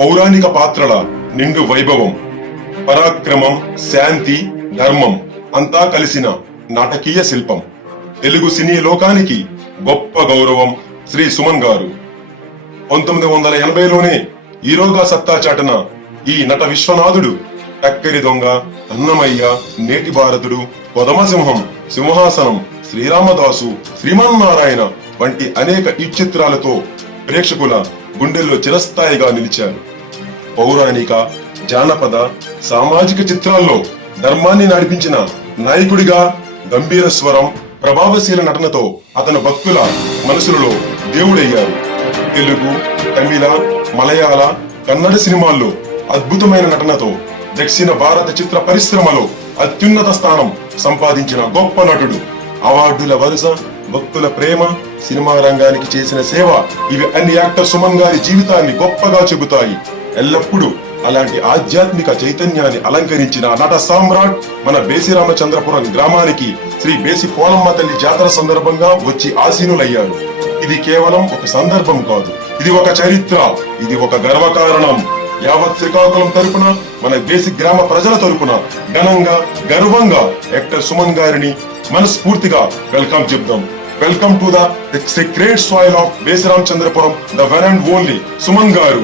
పౌరాణిక పాత్రల నిండు వైభవం, పరాక్రమం, శాంతి, ధర్మం అంతా కలిసిన నాటకీయ శిల్పం. తెలుగు సినీ లోకానికి గొప్ప గౌరవం శ్రీ సుమన్ గారు. 1980లోనే హీరోగా సత్తా చాటన ఈ నట విశ్వనాథుడు టక్కరి దొంగ, అన్నమయ్య, నేటి భారతుడు, కొదమసింహం, సింహాసనం, శ్రీరామదాసు, శ్రీమన్నారాయణ వంటి అనేక ఈ చిత్రాలతో ప్రేక్షకుల గుండెల్లో చిరస్థాయిగా నిలిచారు. పౌరాణిక, జానపద, సామాజిక చిత్రాల్లో ధర్మాన్ని నడిపించిన నాయకుడిగా గంభీర స్వరం, ప్రభావశీల నటనతో అతను భక్తుల మనసులలో దేవుడయ్యారు. తెలుగు, తమిళ, మలయాళ, కన్నడ సినిమాల్లో అద్భుతమైన నటనతో దక్షిణ భారత చిత్ర పరిశ్రమలో అత్యున్నత స్థానం సంపాదించిన గొప్ప నటుడు. అవార్డుల వరుస, భక్తుల ప్రేమ, సినిమా రంగానికి చేసిన సేవ ఇవి అన్ని యాక్టర్ సుమన్ గారి జీవితాన్ని గొప్పగా చెబుతాయి. ఎల్లప్పుడూ అలాంటి ఆధ్యాత్మిక చైతన్యాన్ని అలంకరించిన నట సామ్రాట్ మన బేసిరామచంద్రపురం గ్రామానికి శ్రీ బేసి పోలమ్మ తల్లి జాతర సందర్భంగా వచ్చి ఆసీనులయ్యారు. ఇది కేవలం ఒక సందర్భం కాదు, ఇది ఒక చరిత్ర, ఇది ఒక గర్వకారణం. యావత్ శ్రీకాకుళం తరపున, మన బేసి గ్రామ ప్రజల తరపున ఘనంగా, గర్వంగా యాక్టర్ సుమన్ గారిని మనస్ఫూర్తిగా వెల్కమ్ చెప్దాం. Welcome to the sacred soil of Basiramachandrapuram, the one and only Suman గారు.